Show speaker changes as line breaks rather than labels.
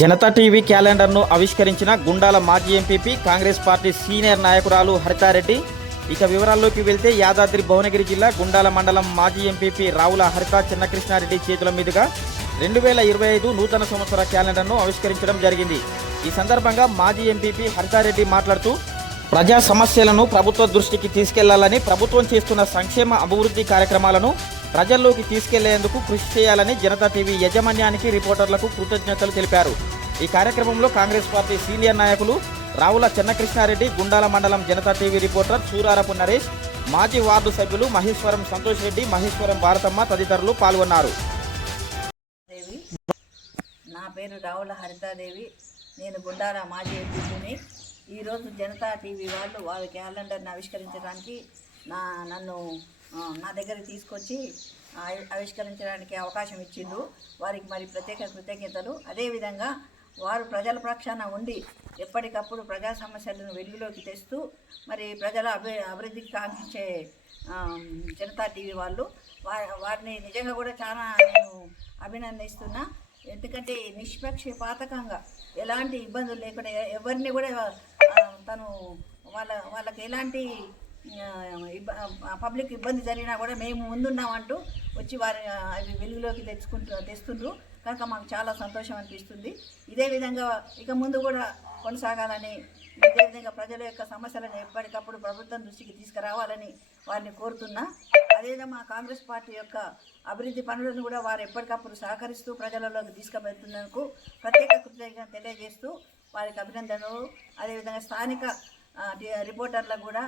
Janata TV క్యాలెండర్ను ఆవిష్కరించిన గుండాల మాజీ MPP Congress party senior నాయకురాలు హరితారెడ్డి. ఇక వివరాల్లోకి వెళ్తే యాదాద్రి భువనగిరి జిల్లా గుండాల మండలం మాజీ ఎంపీపీ రావుల హరిత చిన్నకృష్ణారెడ్డి చేతుల మీదుగా రెండు వేల ఇరవై ఐదు నూతన సంవత్సర క్యాలెండర్ను ఆవిష్కరించడం జరిగింది. ఈ సందర్భంగా మాజీ ఎంపీపీ హరితారెడ్డి మాట్లాడుతూ ప్రజా సమస్యలను ప్రభుత్వ దృష్టికి తీసుకెళ్ళాలని ప్రభుత్వం చేస్తున్న సంక్షేమ అభివృద్ధి కార్యక్రమాలను ప్రజల్లోకి తీసుకెళ్ళేందుకు కృషి చేయాలని జనతా టీవీ యాజమాన్యానికి రిపోర్టర్లకు కృతజ్ఞతలు తెలిపారు. ఈ కార్యక్రమంలో కాంగ్రెస్ పార్టీ సీనియర్ నాయకులు రావుల చెన్నకృష్ణారెడ్డి గుండాల మండలం జనతా టీవీ రిపోర్టర్ సూరారపు నరేష్ మాజీ వార్డు సభ్యులు మహేశ్వరం సంతోష్ రెడ్డి మహేశ్వరం భారతమ్మ తదితరులు పాల్గొన్నారు.
నా పేరు రావుల హరితాదేవి. నేను గుండాల మాజీ ఎంపీని. ఈరోజు జనతా టీవీ వాళ్ళు వాళ్ళ క్యాలెండర్ని ఆవిష్కరించడానికి నా నన్ను నా దగ్గరికి తీసుకొచ్చి ఆవిష్కరించడానికి అవకాశం ఇచ్చిండు. వారికి మరి ప్రత్యేక కృతజ్ఞతలు. అదేవిధంగా వారు ప్రజల పక్షాన ఉండి ఎప్పటికప్పుడు ప్రజా సమస్యలను వెలుగులోకి తెస్తూ మరి ప్రజల అభి అభివృద్ధికి కాంక్షించే జనతా టీవీ వాళ్ళు. వారి వారిని నిజంగా కూడా చాలా నేను అభినందిస్తున్నా. ఎందుకంటే నిష్పక్షపాతకంగా ఎలాంటి ఇబ్బందులు లేకుండా ఎవరిని కూడా తను వాళ్ళ వాళ్ళకి ఎలాంటి పబ్లిక్ ఇబ్బంది జరిగినా కూడా మేము ముందున్నామంటూ వచ్చి వారి అవి వెలుగులోకి తెచ్చుకుంటూ తెస్తుండ్రు. కనుక మాకు చాలా సంతోషం అనిపిస్తుంది. ఇదే విధంగా ఇక ముందు కూడా కొనసాగాలని ఇదే విధంగా ప్రజల యొక్క సమస్యలను ఎప్పటికప్పుడు ప్రభుత్వం దృష్టికి తీసుకురావాలని వారిని కోరుతున్నా. అదేవిధంగా మా కాంగ్రెస్ పార్టీ యొక్క అభివృద్ధి పనులను కూడా వారు ఎప్పటికప్పుడు సహకరిస్తూ ప్రజలలోకి తీసుకువెళ్తున్నందుకు ప్రత్యేక కృతజ్ఞత తెలియజేస్తూ వారికి అభినందనలు. అదేవిధంగా స్థానిక రిపోర్టర్లకు కూడా